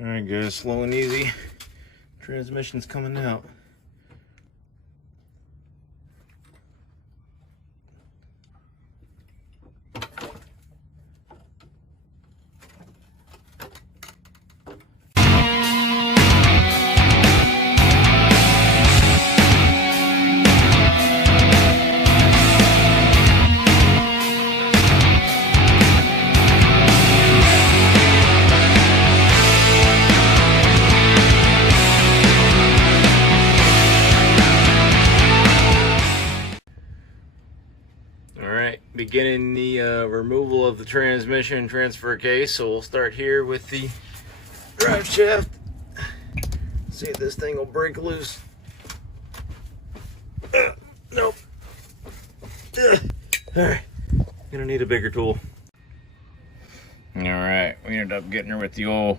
All right, guys, slow and easy. Transmission's coming out. Beginning the removal of the transmission transfer case. So we'll start here with the drive shaft. See if this thing will break loose. Nope. Alright, gonna need a bigger tool. Alright, we ended up getting her with the old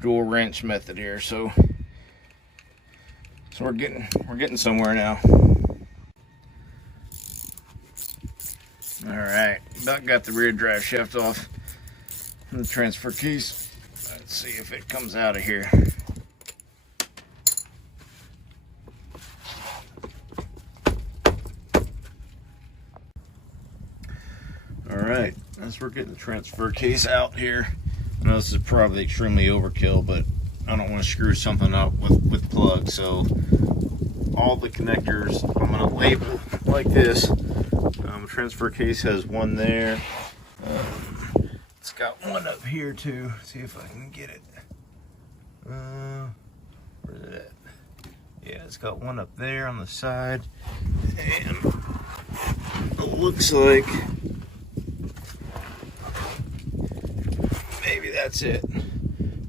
dual wrench method here, so we're getting somewhere now. Alright, about got the rear drive shaft off from the transfer case. Let's see if it comes out of here. Alright, as we're getting the transfer case out here, I know this is probably extremely overkill, but I don't want to screw something up with plugs, so all the connectors I'm going to label like this. Transfer case has one there. It's got one up here too. See if I can get it. Where's it at? Yeah, it's got one up there on the side. And it looks like maybe that's it.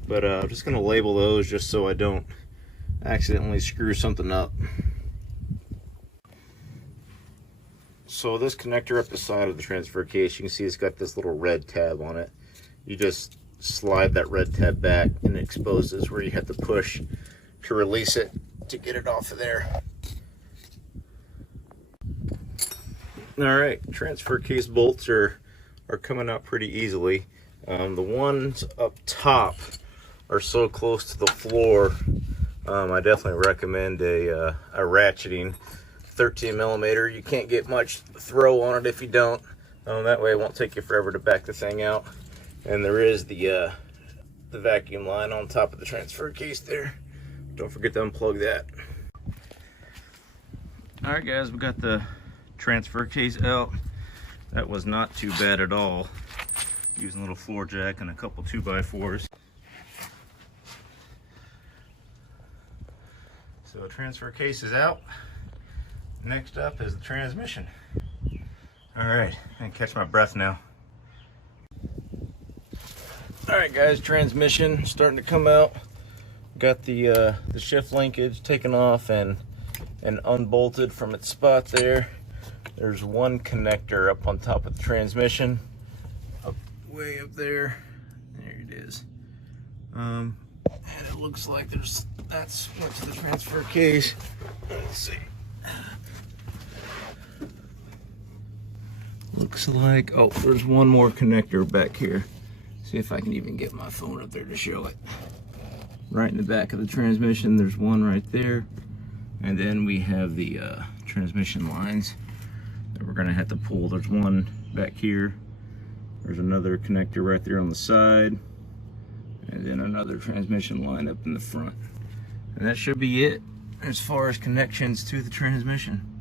But I'm just going to label those just so I don't accidentally screw something up. So this connector up the side of the transfer case, you can see it's got this little red tab on it. You just slide that red tab back and it exposes where you have to push to release it to get it off of there. Alright, transfer case bolts are coming out pretty easily. The ones up top are so close to the floor, I definitely recommend a ratcheting 13 millimeter. You can't get much throw on it if you don't. That way it won't take you forever to back the thing out. And there is the vacuum line on top of the transfer case there. Don't forget to unplug that. Alright guys, we got the transfer case out. That was not too bad at all. Using a little floor jack and a couple 2x4s. So the transfer case is out. Next up is the transmission. Alright, I can catch my breath now. Alright guys, transmission starting to come out. Got the shift linkage taken off and unbolted from its spot there. There's one connector up on top of the transmission. Way up there. There it is. And it looks like that's went to the transfer case. Let's see. Looks like, oh, there's one more connector back here. See if I can even get my phone up there to show it. Right in the back of the transmission, there's one right there. And then we have the transmission lines that we're gonna have to pull. There's one back here. There's another connector right there on the side. And then another transmission line up in the front. And that should be it as far as connections to the transmission.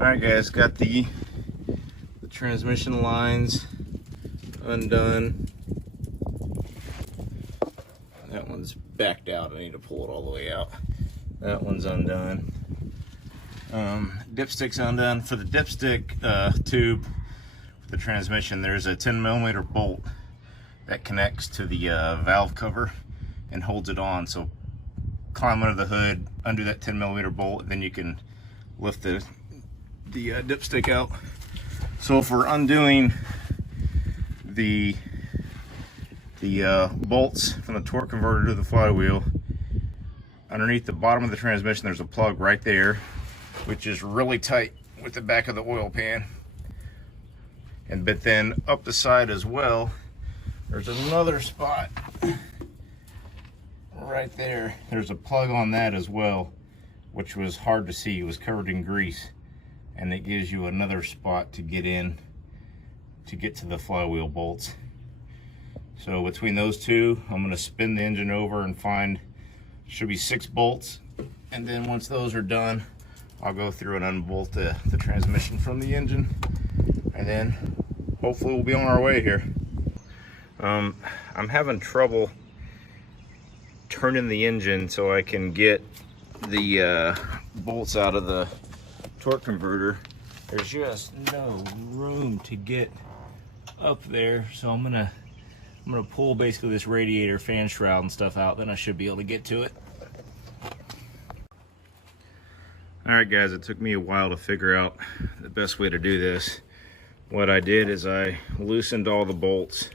Alright guys, got the transmission lines undone. That one's backed out. I need to pull it all the way out. That one's undone. Dipstick's undone. For the dipstick tube for the transmission, there's a 10 millimeter bolt that connects to the valve cover and holds it on. So climb under the hood, undo that 10 millimeter bolt, and then you can lift the dipstick out. So if we're undoing the bolts from the torque converter to the flywheel, underneath the bottom of the transmission there's a plug right there, which is really tight with the back of the oil pan. But then up the side as well, there's another spot right there. There's a plug on that as well, which was hard to see. It was covered in grease, and it gives you another spot to get in to get to the flywheel bolts. So between those two, I'm going to spin the engine over and find, should be 6 bolts, and then once those are done, I'll go through and unbolt the transmission from the engine, and then hopefully we'll be on our way here. I'm having trouble turning the engine so I can get the bolts out of the torque converter. There's just no room to get up there, so I'm gonna pull basically this radiator fan shroud and stuff out, then I should be able to get to it. Alright guys, it took me a while to figure out the best way to do this. What I did is I loosened all the bolts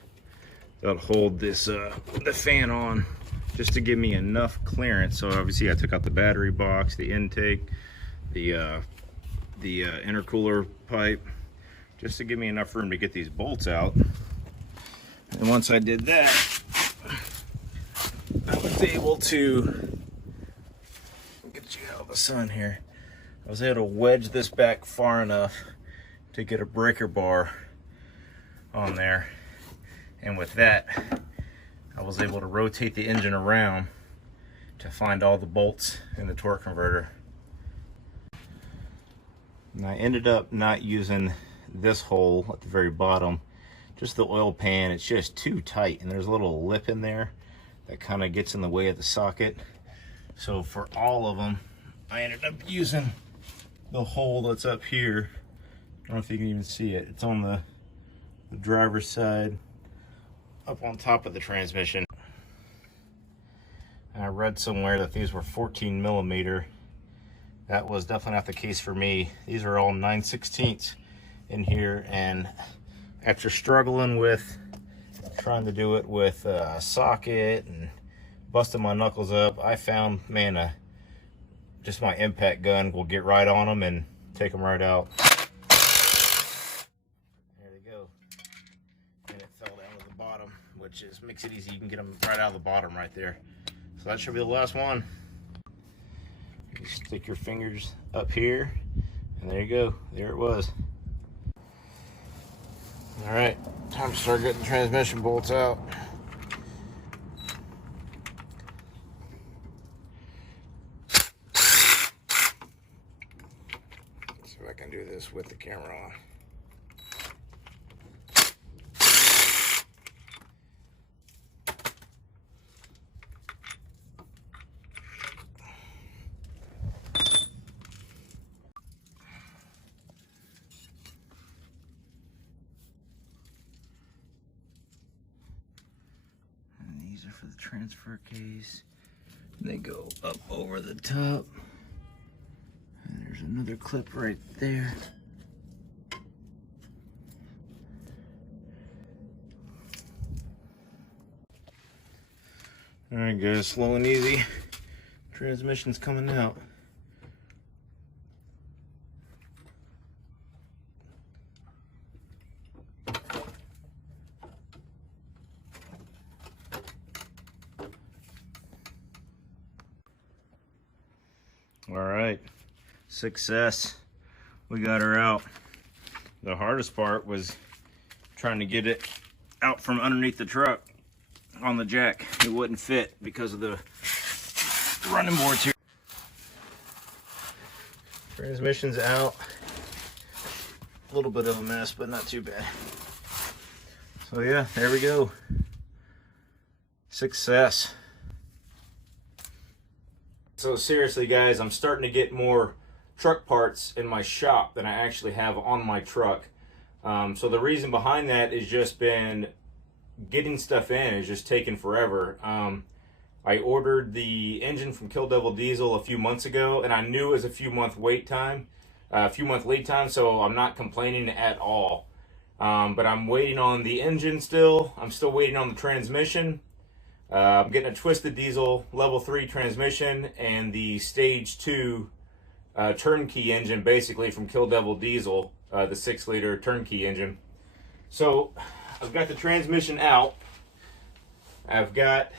that hold this the fan on, just to give me enough clearance. So obviously I took out the battery box, the intake, the intercooler pipe, just to give me enough room to get these bolts out. And once I did that, I was able to get you out of the sun here. I was able to wedge this back far enough to get a breaker bar on there, and with that I was able to rotate the engine around to find all the bolts in the torque converter. And I ended up not using this hole at the very bottom, just the oil pan. It's just too tight, and there's a little lip in there that kind of gets in the way of the socket. So for all of them, I ended up using the hole that's up here. I don't know if you can even see it. It's on the driver's side, up on top of the transmission. And I read somewhere that these were 14 millimeter. That was definitely not the case for me. These are all 9/16 in here, and after struggling with trying to do it with a socket and busting my knuckles up, I found, man, just my impact gun will get right on them and take them right out. There they go. And it fell down to the bottom, which makes it easy. You can get them right out of the bottom right there. So that should be the last one. You stick your fingers up here, and there you go. There it was. All right, time to start getting the transmission bolts out. See if I can do this with the camera on. These are for the transfer case. They go up over the top. And there's another clip right there. Alright guys, slow and easy. Transmission's coming out. Alright, success. We got her out. The hardest part was trying to get it out from underneath the truck on the jack. It wouldn't fit because of the running boards here. Transmission's out. A little bit of a mess, but not too bad. So yeah, there we go. Success. So seriously guys, I'm starting to get more truck parts in my shop than I actually have on my truck. So the reason behind that is just been getting stuff in is just taking forever. I ordered the engine from Kill Devil Diesel a few months ago, and I knew it was a few month lead time, so I'm not complaining at all. But I'm waiting on the engine still. I'm still waiting on the transmission. I'm getting a Twisted Diesel level 3 transmission and the stage 2 turnkey engine, basically from Kill Devil Diesel, the 6-liter turnkey engine. So I've got the transmission out. I've got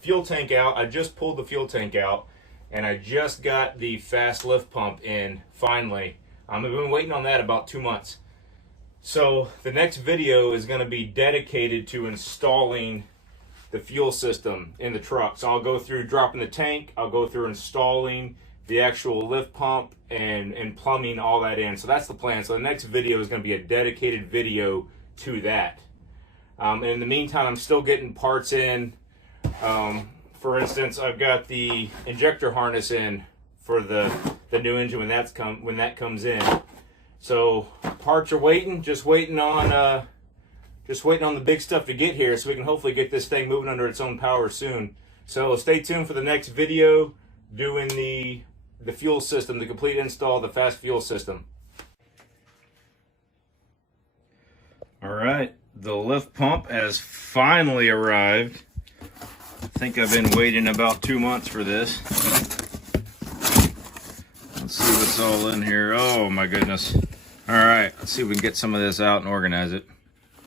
fuel tank out. I just pulled the fuel tank out, and I just got the fast lift pump in finally. I've been waiting on that about 2 months. So the next video is going to be dedicated to installing the fuel system in the truck. So I'll go through dropping the tank, I'll go through installing the actual lift pump and plumbing all that in. So that's the plan. So the next video is going to be a dedicated video to that. And in the meantime, I'm still getting parts in. For instance, I've got the injector harness in for the new engine when that comes in. So parts are waiting, just waiting on the big stuff to get here, so we can hopefully get this thing moving under its own power soon. So stay tuned for the next video doing the fuel system, the complete install of the fast fuel system. All right, the lift pump has finally arrived. I think I've been waiting about 2 months for this. Let's see what's all in here. Oh my goodness. All right, let's see if we can get some of this out and organize it.